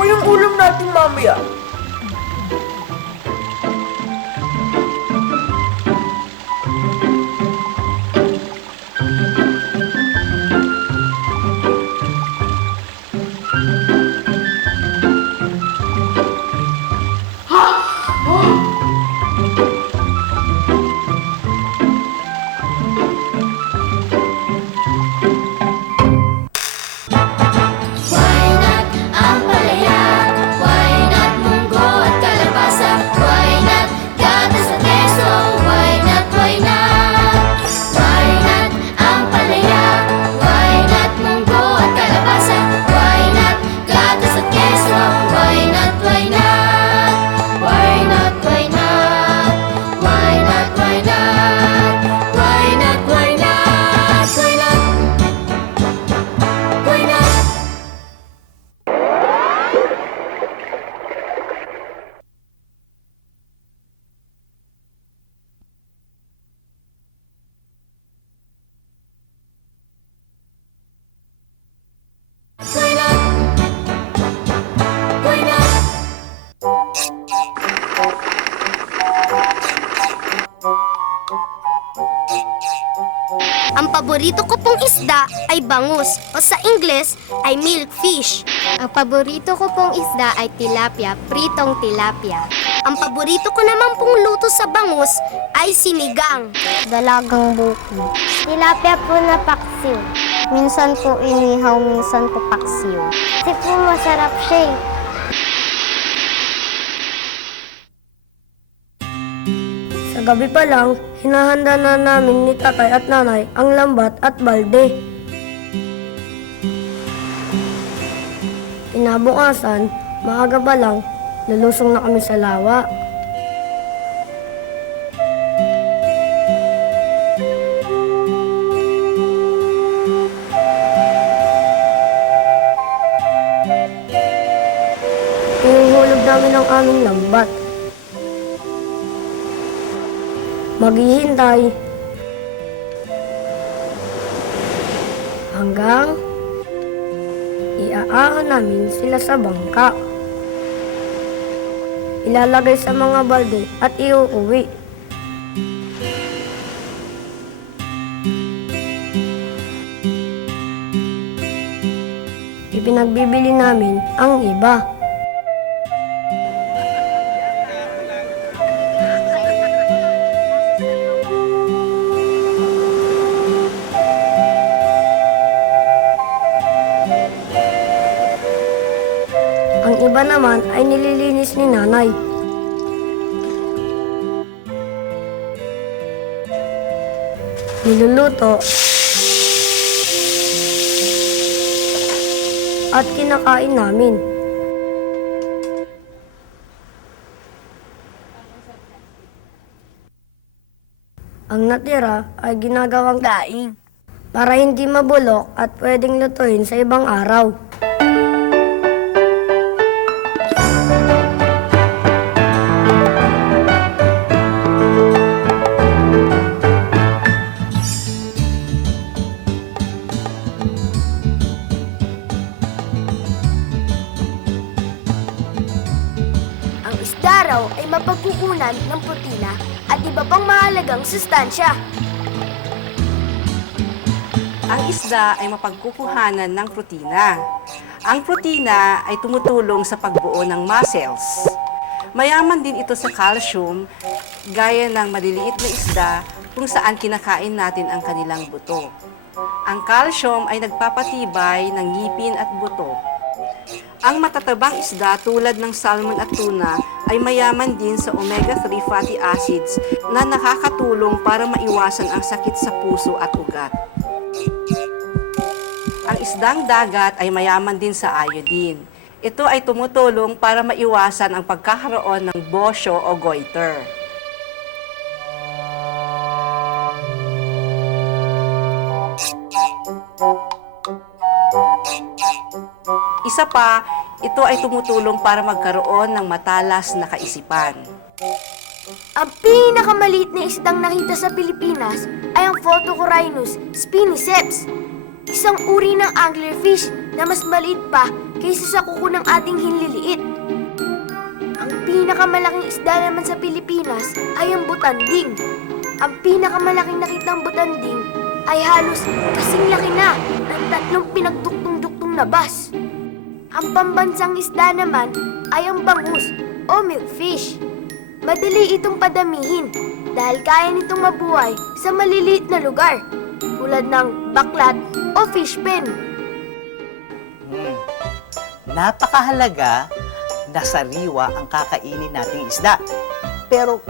Ako yung ulam natin mamaya. Why not ampalaya? Why not munggo at kalabasa? Why not gatas at keso? Why not, why not? Why not ampalaya? Why not munggo at kalabasa? Why not gatas at keso? Why not, why not? Why not, why not? Why not, why not? Why not, why not? Why not? Why not? Why not? Why not? Ang paborito ko pong isda ay bangus o sa Ingles ay milkfish. Ang paborito ko pong isda ay tilapia, pritong tilapia. Ang paborito ko naman pong luto sa bangus ay sinigang. Dalagang buko. Tilapia po na paksiw. Minsan po inihaw, minsan po paksiw. Kasi po masarap siya eh. Sa gabi pa lang, hinahanda na namin ni tatay at nanay ang lambat at balde. Kinabukasan, maaga pa lang, lulusong na kami sa lawa. Inuhulog namin ang aming lambat. Maghihintay hanggang iaahon namin sila sa bangka. Ilalagay sa mga balde at iuuwi. Ipinagbibili namin ang iba. Ang iba naman ay nililinis ni nanay. Niluluto at kinakain namin. Ang natira ay ginagawang daing para hindi mabulok at pwedeng lutuin sa ibang araw. Ang isda raw ay mapagkukunan ng protina at iba pang mahalagang sustansya. Ang isda ay mapagkukuhanan ng protina. Ang protina ay tumutulong sa pagbuo ng muscles. Mayaman din ito sa calcium, gaya ng maliliit na isda kung saan kinakain natin ang kanilang buto. Ang calcium ay nagpapatibay ng ngipin at buto. Ang matatabang isda tulad ng salmon at tuna ay mayaman din sa omega-3 fatty acids na nakakatulong para maiwasan ang sakit sa puso at ugat. Ang isdang dagat ay mayaman din sa iodine. Ito ay tumutulong para maiwasan ang pagkakaroon ng bosyo o goiter. Isa pa, ito ay tumutulong para magkaroon ng matalas na kaisipan. Ang pinakamaliit na isdang nakita sa Pilipinas ay ang Photocorynus spiniceps, isang uri ng anglerfish na mas maliit pa kaysa sa kuko ng ating hinliliit. Ang pinakamalaking isda naman sa Pilipinas ay ang butanding. Ang pinakamalaking nakitang butanding ay halos kasing laki na ng 3 pinagduktong-duktong na bus. Ang pambansang isda naman ay ang bangus o milkfish. Madali itong padamihin dahil kaya nitong mabuhay sa maliliit na lugar tulad ng baklat o fish pen. Napakahalaga na sariwa ang kakainin nating isda. Pero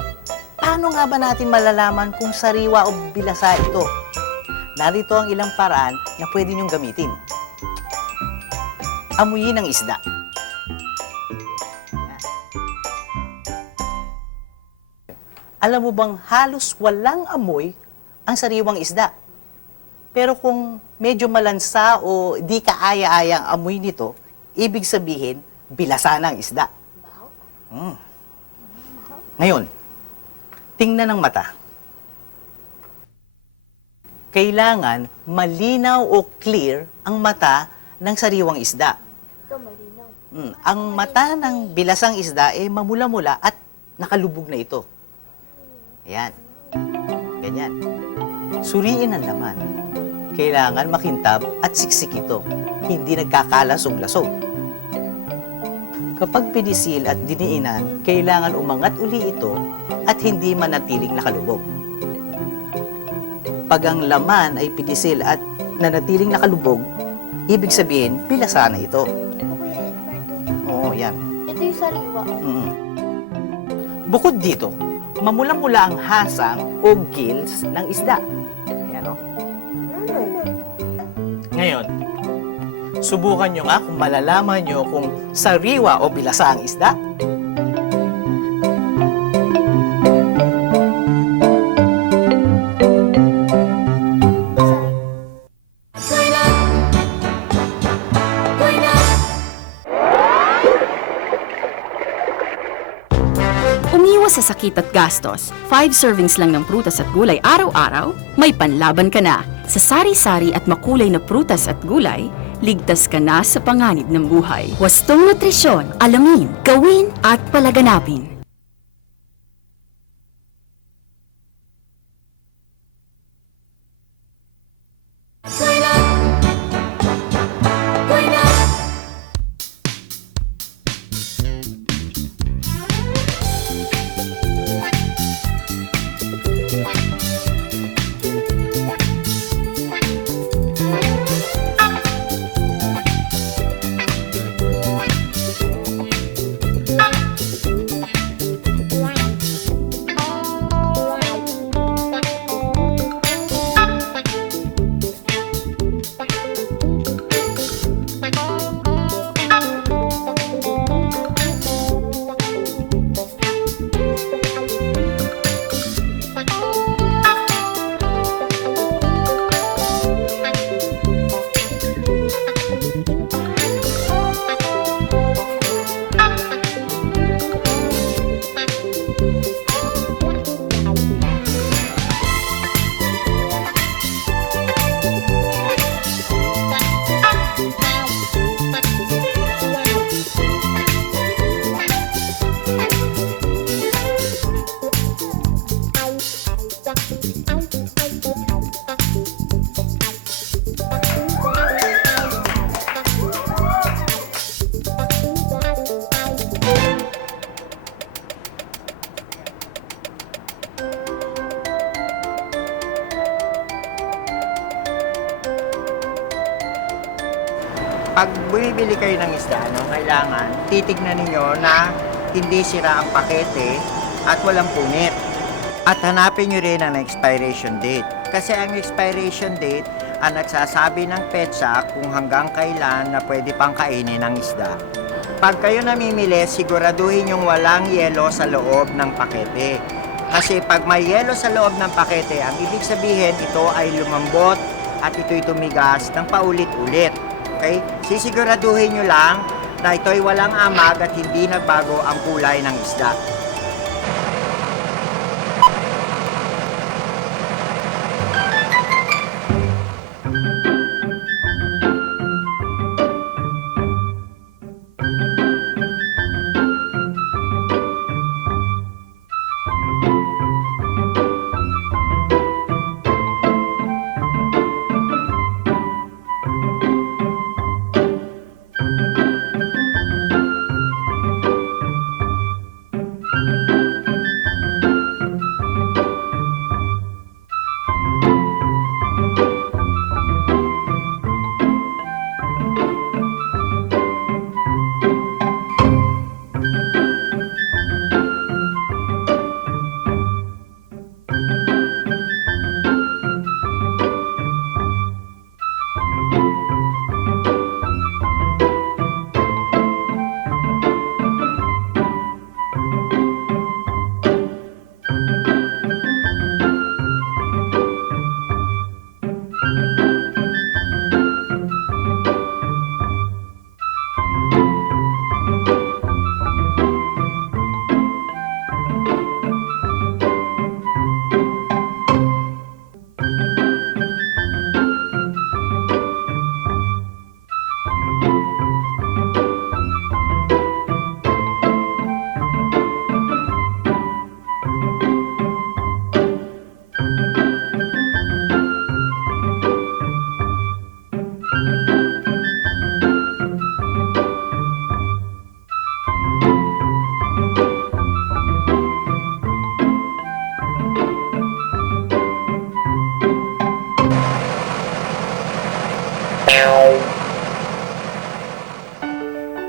paano nga ba natin malalaman kung sariwa o bilasa ito? Narito ang ilang paraan na pwede niyong gamitin. Amuyin ang isda. Alam mo bang halos walang amoy ang sariwang isda? Pero kung medyo malansa o di kaaya-aya ang amoy nito, ibig sabihin, bilasa na ang isda. Ngayon, tingnan ng mata. Kailangan malinaw o clear ang mata ng sariwang isda. Ang mata ng bilasang isda ay mamula-mula at nakalubog na ito. Ayan. Ganyan. Suriin ang laman. Kailangan makintab at siksik ito. Hindi nagkakalasong-lasong. Kapag pinisil at diniinan, kailangan umangat uli ito at hindi manatiling nakalubog. Pag ang laman ay pinisil at nanatiling nakalubog, ibig sabihin, bilasa na ito. Oo, yan. Ito yung sariwa. Bukod dito, mamula-mula ang hasang o gills ng isda. Ayan, o. Ngayon, subukan nyo nga kung malalaman nyo kung sariwa o bilasa ang isda. Umiwas sa sakit at gastos. 5 servings lang ng prutas at gulay araw-araw, may panlaban ka na. Sa sari-sari at makulay na prutas at gulay, ligtas ka na sa panganib ng buhay. Wastong nutrisyon, alamin, gawin at palaganapin. Pag bumibili kayo ng isda, kailangan titignan ninyo na hindi sira ang pakete at walang punit. At hanapin nyo rin ang expiration date. Kasi ang expiration date ang nagsasabi ng petsa kung hanggang kailan na pwede pang kainin ang isda. Pag kayo namimili, siguraduhin yung walang yelo sa loob ng pakete. Kasi pag may yelo sa loob ng pakete, ang ibig sabihin ito ay lumambot at ito'y tumigas ng paulit-ulit. Okay? Sisiguraduhin nyo lang na ito'y walang amag at hindi nagbago ang kulay ng isda.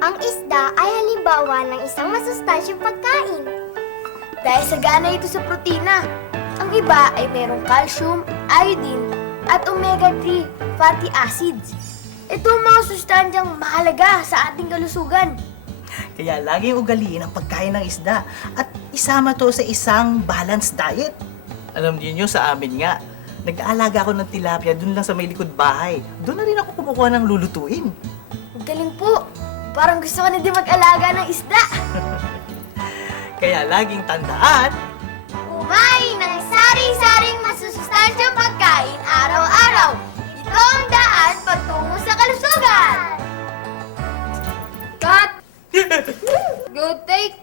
Ang isda ay halimbawa ng isang masustansyang pagkain. Dahil sagana ito sa protina. Ang iba ay mayroong calcium, iodine, at omega-3 fatty acids. Ito ang mga sustansyang mahalaga sa ating kalusugan. Kaya laging ugaliin ang pagkain ng isda at isama to sa isang balanced diet. Alam niyo sa amin nga, nag-aalaga ako ng tilapia dun lang sa may likod bahay. Doon na rin ako kumukuha ng lulutuin. Ang galing po. Parang gusto ko na din mag-alaga ng isda. Kaya laging tandaan, Kumain ng sari-saring masusustansyang pagkain araw-araw. Ito ang daan patungo sa kalusugan. Cut! Good take!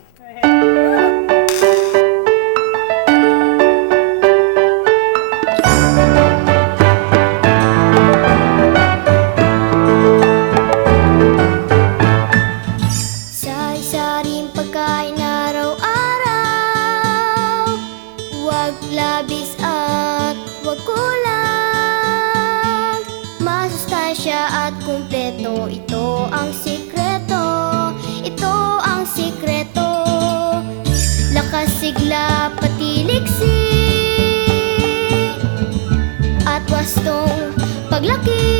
Sari-saring pagkain araw-araw. Huwag labis at huwag kulang. Masustansya at kumpleto, ito ang sikreto. Ito ang sikreto. Lakas, sigla, pati liksi. At wastong paglaki.